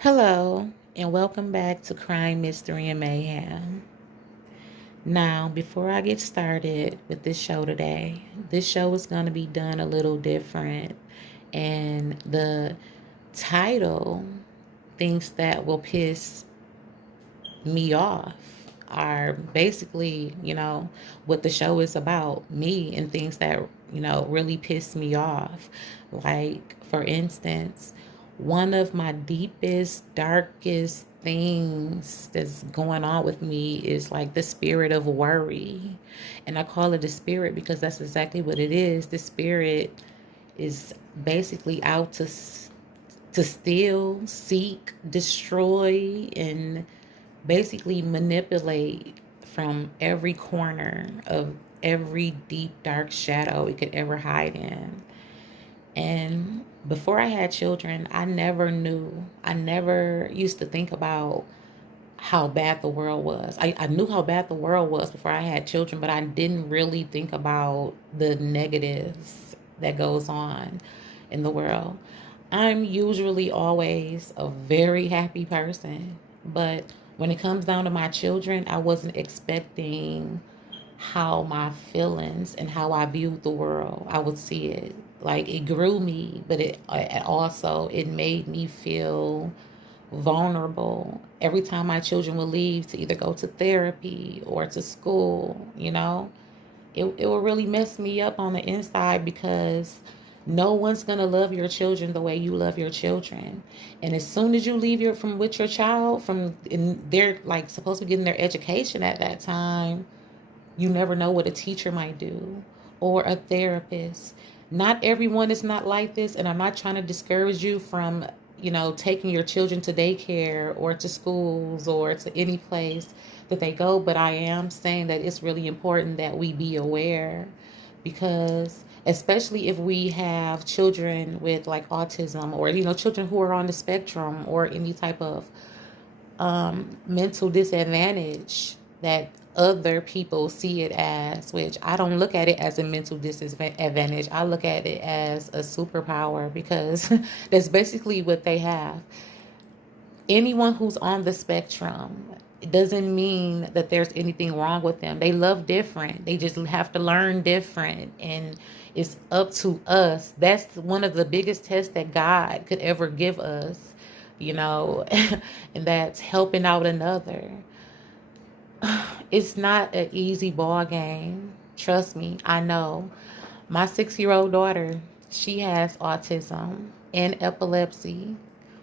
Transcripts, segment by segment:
Hello, and welcome back to Crime, Mystery, and Mayhem. Now, before I get started with this show today, this show is going to be done a little different, and the title, things that will piss me off, are basically, what the show is about, me and things that, really piss me off. Like, for instance, one of my deepest, darkest things that's going on with me is like the spirit of worry. And I call it a spirit because that's exactly what it is. The spirit is basically out to steal, seek, destroy, and basically manipulate from every corner of every deep, dark shadow it could ever hide in. And before I had children, I never used to think about how bad the world was. I knew how bad the world was before I had children, but I didn't really think about the negatives that goes on in the world. I'm usually always a very happy person, but when it comes down to my children, I wasn't expecting how my feelings and how I viewed the world, I would see it. Like it grew me, but it made me feel vulnerable every time my children would leave to either go to therapy or to school. It will really mess me up on the inside because no one's gonna love your children the way you love your children. And as soon as you leave your from with your child, from and they're like supposed to be getting their education at that time, you never know what a teacher might do or a therapist. Not everyone is not like this, and I'm not trying to discourage you from, taking your children to daycare or to schools or to any place that they go, but I am saying that it's really important that we be aware because especially if we have children with like autism or children who are on the spectrum or any type of mental disadvantage that other people see it as, which I don't look at it as a mental disadvantage. I look at it as a superpower because that's basically what they have. Anyone who's on the spectrum, it doesn't mean that there's anything wrong with them. They love different. They just have to learn different. And it's up to us. That's one of the biggest tests that God could ever give us, you know, and that's helping out another. It's not an easy ball game. Trust me, I know. My 6-year-old daughter, she has autism and epilepsy.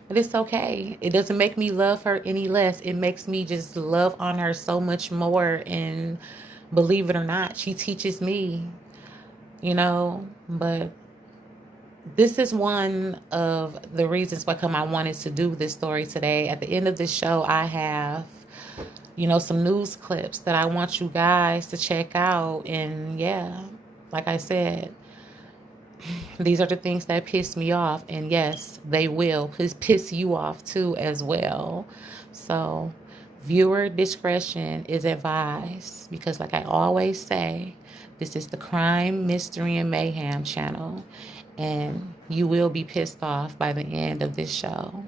But it's okay. It doesn't make me love her any less. It makes me just love on her so much more. And believe it or not, she teaches me. But this is one of the reasons why come I wanted to do this story today. At the end of this show, I have some news clips that I want you guys to check out. And yeah, like I said, these are the things that piss me off. And yes, they will piss you off too as well. So viewer discretion is advised because like I always say, this is the Crime, Mystery, and Mayhem channel. And you will be pissed off by the end of this show.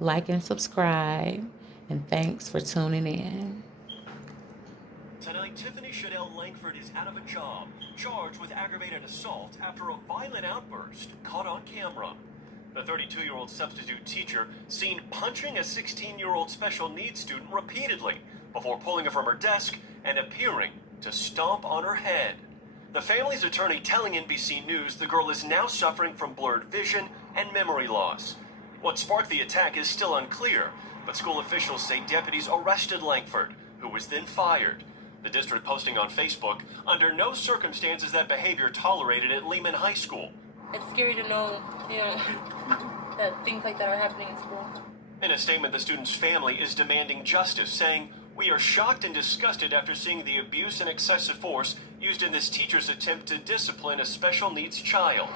Like and subscribe. And thanks for tuning in. Tonight, Tiffany Chanel Langford is out of a job, charged with aggravated assault after a violent outburst caught on camera. The 32-year-old substitute teacher seen punching a 16-year-old special needs student repeatedly before pulling her from her desk and appearing to stomp on her head. The family's attorney telling NBC News the girl is now suffering from blurred vision and memory loss. What sparked the attack is still unclear, but school officials say deputies arrested Langford, who was then fired. The district posting on Facebook, under no circumstances that behavior tolerated at Lehman High School. It's scary to know, that things like that are happening in school. In a statement, the student's family is demanding justice, saying, "We are shocked and disgusted after seeing the abuse and excessive force used in this teacher's attempt to discipline a special needs child."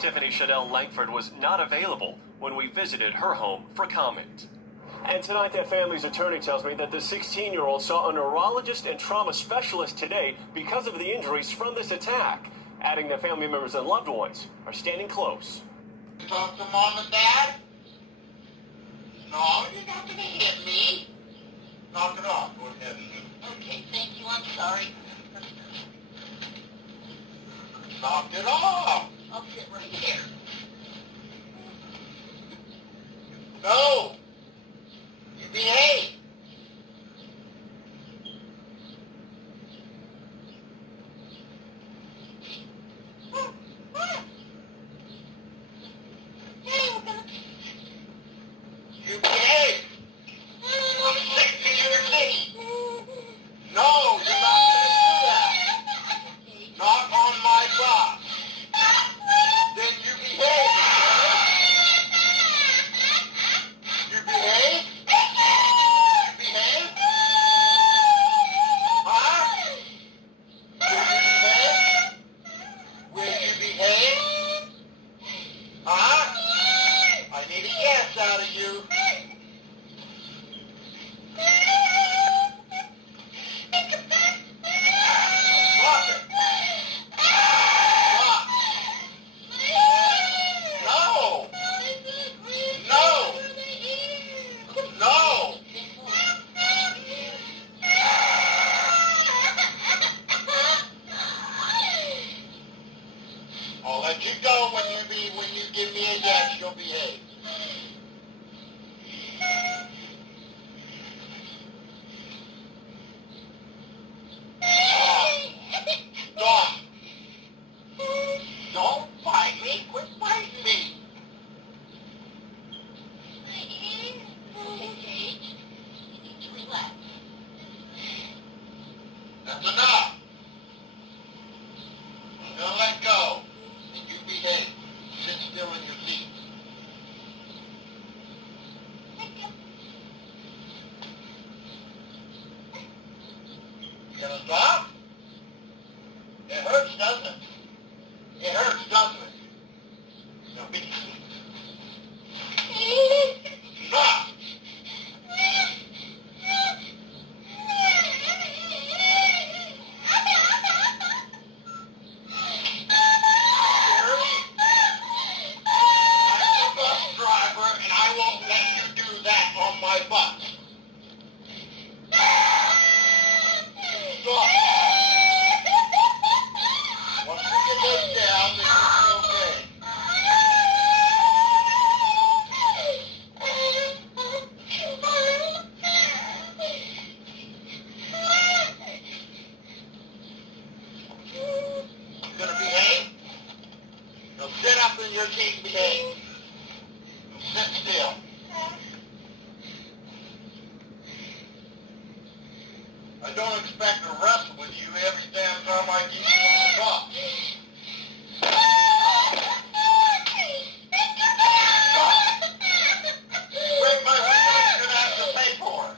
Tiffany Chanel Langford was not available when we visited her home for comment. And tonight, that family's attorney tells me that the 16-year-old saw a neurologist and trauma specialist today because of the injuries from this attack, adding that family members and loved ones are standing close. Talk to mom and dad? gonna hit me. Knock it off. Go ahead and do it. Okay, thank you. I'm sorry. Knock it off. I'll sit right here. No. You behave. You behave. I'm sick to your knee. No, you're not going to do that. Not on my box. Then you behave. You behave? You behave? Huh? Will you behave? Huh? I need a yes out of you. Stop it. Stop. No. No. No. I'll let you go when you give me a yes, you'll behave. Stop. Don't fight me. Quit fighting me. Relax. That's enough. Now let go. And you behave. Sit still in your seat. You gonna stop? It hurts, doesn't it? It hurts, doesn't it? Now be stop. I'm a bus driver, and I won't let you do that on my bus. Stop. Once we get this down, then you'll be okay. You gonna behave? Now sit up in your seat and behave. Now sit still. I don't expect to wrestle with you every damn time I get you on the top. Break my window, you're gonna have to pay for it.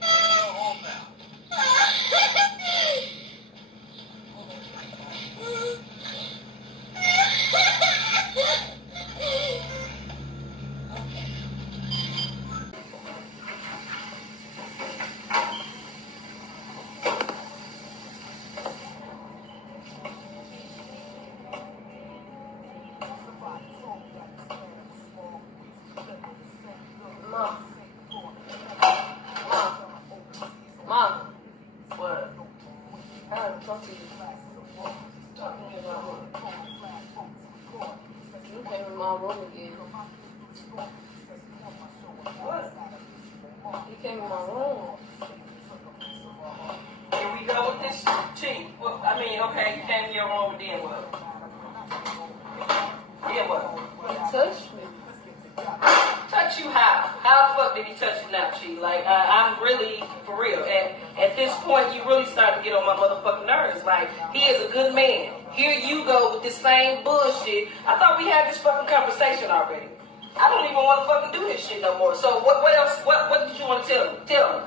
Go home now. Mom. Mom. What? I haven't talked to you. Talking to you about what? You came in my room again. What? You came in my room. Here we go with this cheat. Well, I mean, okay, you came in your room, then what? Then what? You touched me. Touch you how? How the fuck did he touch you now, Chi? Like, I'm really, for real. And at this point, you really starting to get on my motherfucking nerves. Like, he is a good man. Here you go with this same bullshit. I thought we had this fucking conversation already. I don't even want to fucking do this shit no more. So what else? What did you want to tell me? Tell me.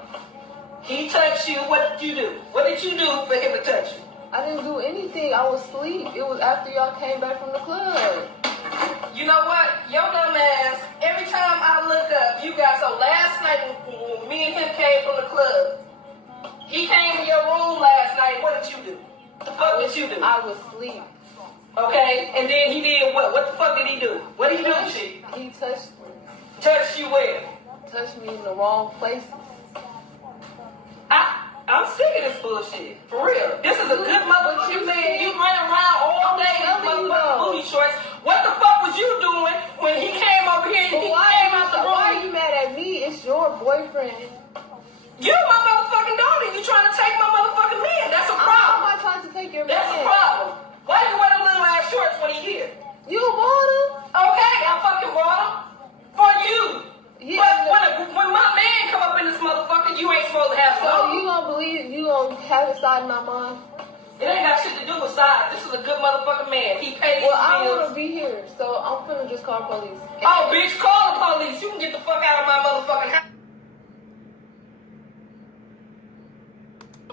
He touched you. What you do? What did you do for him to touch you? I didn't do anything. I was asleep. It was after y'all came back from the club. You know what? Your dumb ass, every time I look up, you got, so last night when me and him came from the club, he came in your room last night. What did you do? What the fuck did you do? I was asleep. Okay, and then he did what? What the fuck did he do? What did he do, shit? He touched me. Touched you where? Touched me in the wrong places. I'm sick of this bullshit. For real. This is a good motherfucking man. You running around all day in motherfucking booty shorts. What the fuck was you doing when he came over here and he came out the room? Why are you mad at me? It's your boyfriend. You my motherfucking daughter. You trying to take my motherfucking man. That's a problem. How am I trying to take your man? That's a problem. Why you wear them little ass shorts when he here? You bought him? Okay, I fucking bought them. For you. Yeah, But when my man come up in this motherfucker, you ain't supposed to have so some. you gonna believe, you gonna have it side in my mind? It ain't got shit to do with size. This is a good motherfucking man. He pays Well, his I don't bills. wanna be here, so I'm finna just call the police. Oh, bitch, call the police. You can get the fuck out of my motherfucking house.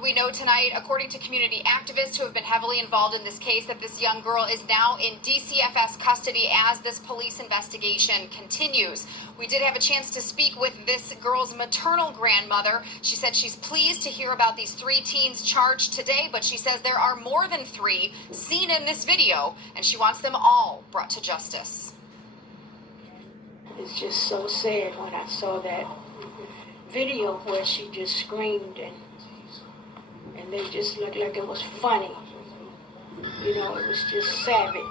We know tonight, according to community activists who have been heavily involved in this case, that this young girl is now in DCFS custody as this police investigation continues. We did have a chance to speak with this girl's maternal grandmother. She said she's pleased to hear about these 3 teens charged today, but she says there are more than 3 seen in this video, and she wants them all brought to justice. It's just so sad when I saw that video where she just screamed and they just looked like it was funny. You know, it was just savage.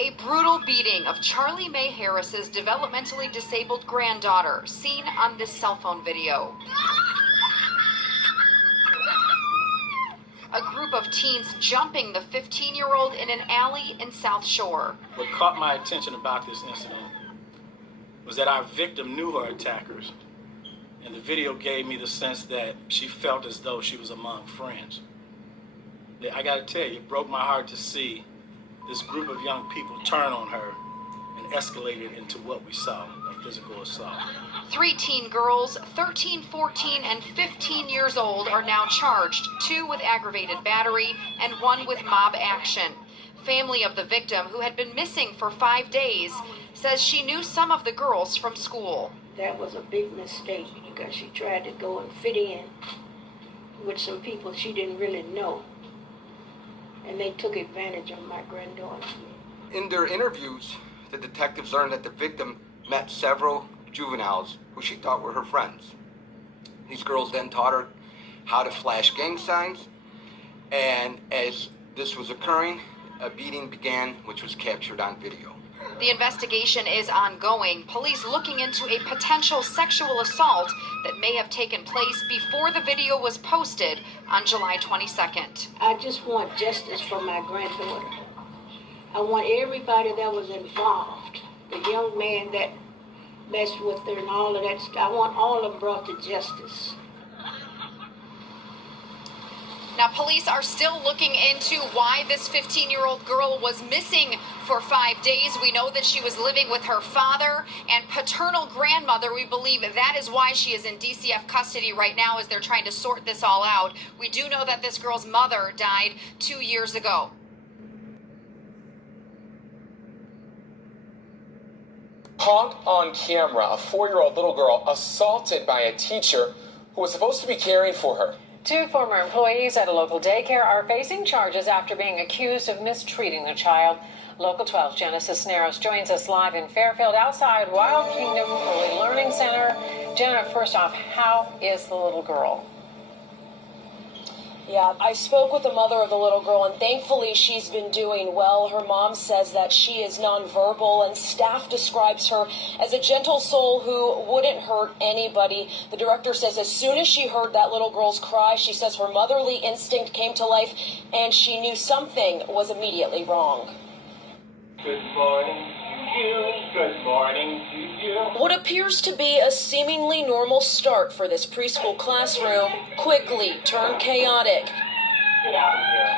A brutal beating of Charlie Mae Harris's developmentally disabled granddaughter, seen on this cell phone video. A group of teens jumping the 15-year-old in an alley in South Shore. What caught my attention about this incident was that our victim knew her attackers. And the video gave me the sense that she felt as though she was among friends. I gotta tell you, it broke my heart to see this group of young people turn on her and escalate it into what we saw, a physical assault. 3 teen girls, 13, 14, and 15 years old, are now charged, 2 with aggravated battery and 1 with mob action. Family of the victim, who had been missing for 5 days, says she knew some of the girls from school. That was a big mistake because she tried to go and fit in with some people she didn't really know. And they took advantage of my granddaughter. In their interviews, the detectives learned that the victim met several juveniles who she thought were her friends. These girls then taught her how to flash gang signs, and as this was occurring, a beating began, which was captured on video. The investigation is ongoing. Police looking into a potential sexual assault that may have taken place before the video was posted on July 22nd. I just want justice for my granddaughter. I want everybody that was involved, the young man that messed with her and all of that stuff, I want all of them brought to justice. Now, police are still looking into why this 15-year-old girl was missing for 5 days. We know that she was living with her father and paternal grandmother. We believe that is why she is in DCF custody right now as they're trying to sort this all out. We do know that this girl's mother died 2 years ago. Caught on camera, a 4-year-old little girl assaulted by a teacher who was supposed to be caring for her. 2 former employees at a local daycare are facing charges after being accused of mistreating the child. Local 12's Jenna Cisneros joins us live in Fairfield outside Wild Kingdom Early Learning Center. Jenna, first off, how is the little girl? Yeah, I spoke with the mother of the little girl, and thankfully she's been doing well. Her mom says that she is nonverbal, and staff describes her as a gentle soul who wouldn't hurt anybody. The director says as soon as she heard that little girl's cry, she says her motherly instinct came to life, and she knew something was immediately wrong. Good morning to you. Good morning to you. What appears to be a seemingly normal start for this preschool classroom quickly turned chaotic.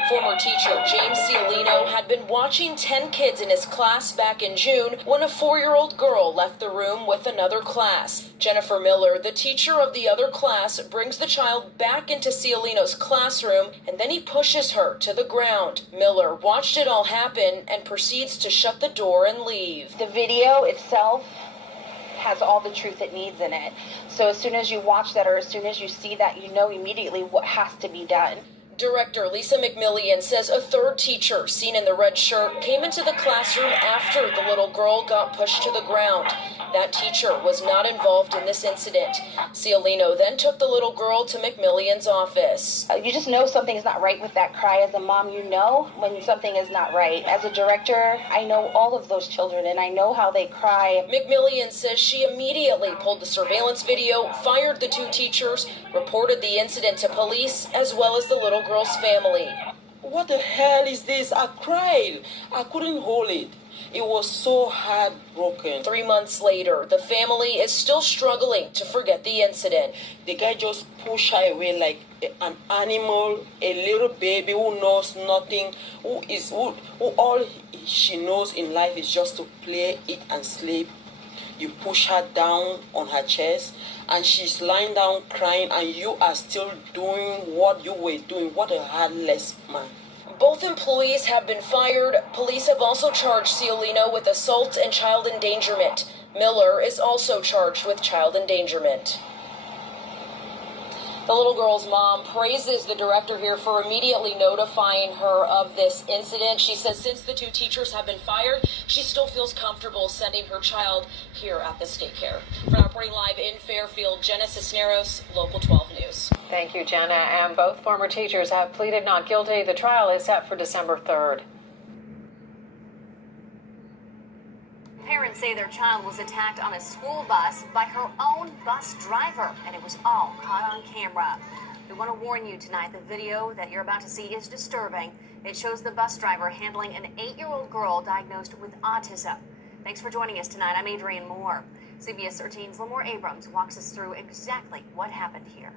Former teacher James Cialino had been watching 10 kids in his class back in June when a 4-year-old girl left the room with another class. Jennifer Miller, the teacher of the other class, brings the child back into Cialino's classroom and then he pushes her to the ground. Miller watched it all happen and proceeds to shut the door and leave. The video itself has all the truth it needs in it. So as soon as you watch that or as soon as you see that, you know immediately what has to be done. Director Lisa McMillian says a third teacher, seen in the red shirt, came into the classroom after the little girl got pushed to the ground. That teacher was not involved in this incident. Cialino then took the little girl to McMillian's office. You just know something is not right with that cry. As a mom, you know when something is not right. As a director, I know all of those children and I know how they cry. McMillian says she immediately pulled the surveillance video, fired the 2 teachers, reported the incident to police, as well as the little girl's family. What the hell is this? I cried. I couldn't hold it. It was so heartbroken. 3 months later, the family is still struggling to forget the incident. The guy just pushed her away like an animal, a little baby who knows nothing, who all she knows in life is just to play, eat, and sleep. You push her down on her chest, and she's lying down crying, and you are still doing what you were doing. What a heartless man. Both employees have been fired. Police have also charged Cialino with assault and child endangerment. Miller is also charged with child endangerment. The little girl's mom praises the director here for immediately notifying her of this incident. She says since the 2 teachers have been fired, she still feels comfortable sending her child here at this daycare. For now, reporting live in Fairfield, Jenna Cisneros, Local 12 News. Thank you, Jenna. And both former teachers have pleaded not guilty. The trial is set for December 3rd. Parents say their child was attacked on a school bus by her own bus driver, and it was all caught on camera. We want to warn you tonight, the video that you're about to see is disturbing. It shows the bus driver handling an 8-year-old girl diagnosed with autism. Thanks for joining us tonight. I'm Adrienne Moore. CBS 13's Lamore Abrams walks us through exactly what happened here.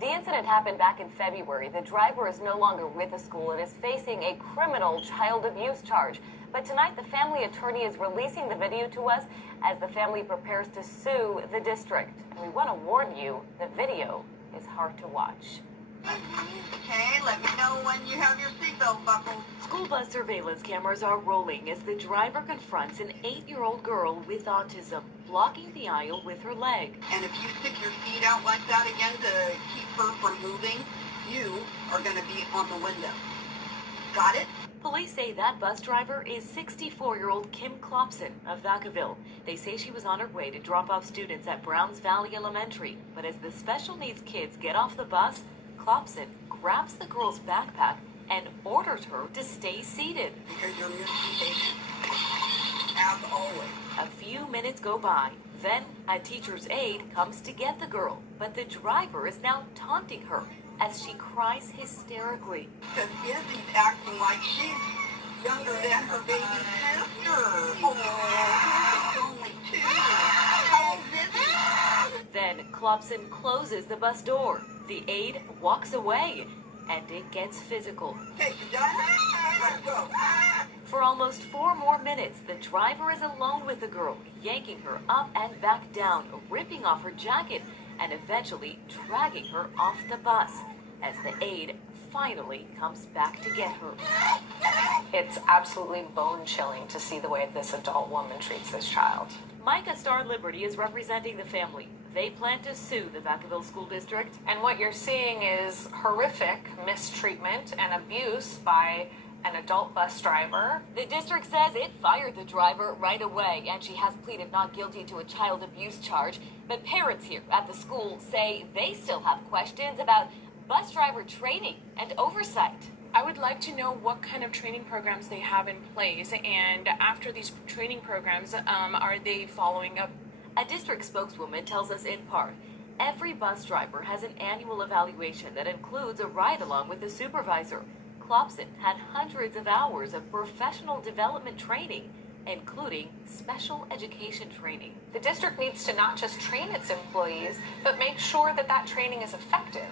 The incident happened back in February. The driver is no longer with the school and is facing a criminal child abuse charge. But tonight, the family attorney is releasing the video to us as the family prepares to sue the district. And we want to warn you, the video is hard to watch. Okay, let me know when you have your seatbelt buckled. School bus surveillance cameras are rolling as the driver confronts an 8-year-old girl with autism, blocking the aisle with her leg. And if you stick your feet out like that again to keep her from moving, you are going to be on the window. Got it? Police say that bus driver is 64-year-old Kim Klopson of Vacaville. They say she was on her way to drop off students at Browns Valley Elementary. But as the special needs kids get off the bus, Klopson grabs the girl's backpack and orders her to stay seated. Because you're misbehaving, as always. A few minutes go by. Then a teacher's aide comes to get the girl. But the driver is now taunting her as she cries hysterically. Because Izzy's acting like she's younger than her baby sister. Oh, she's only 2. How old is Izzy? Then Klopson closes the bus door. The aide walks away, and it gets physical. Okay, you done? Let's go. For almost 4 more minutes, the driver is alone with the girl, yanking her up and back down, ripping off her jacket, and eventually dragging her off the bus as the aide finally comes back to get her. It's absolutely bone-chilling to see the way this adult woman treats this child. Micah Star Liberty is representing the family. They plan to sue the Vacaville School District. And what you're seeing is horrific mistreatment and abuse by an adult bus driver. The district says it fired the driver right away, and she has pleaded not guilty to a child abuse charge. But parents here at the school say they still have questions about bus driver training and oversight. I would like to know what kind of training programs they have in place, and after these training programs, are they following up? A district spokeswoman tells us in part, every bus driver has an annual evaluation that includes a ride-along with the supervisor. Klopson had hundreds of hours of professional development training, including special education training. The district needs to not just train its employees, but make sure that that training is effective.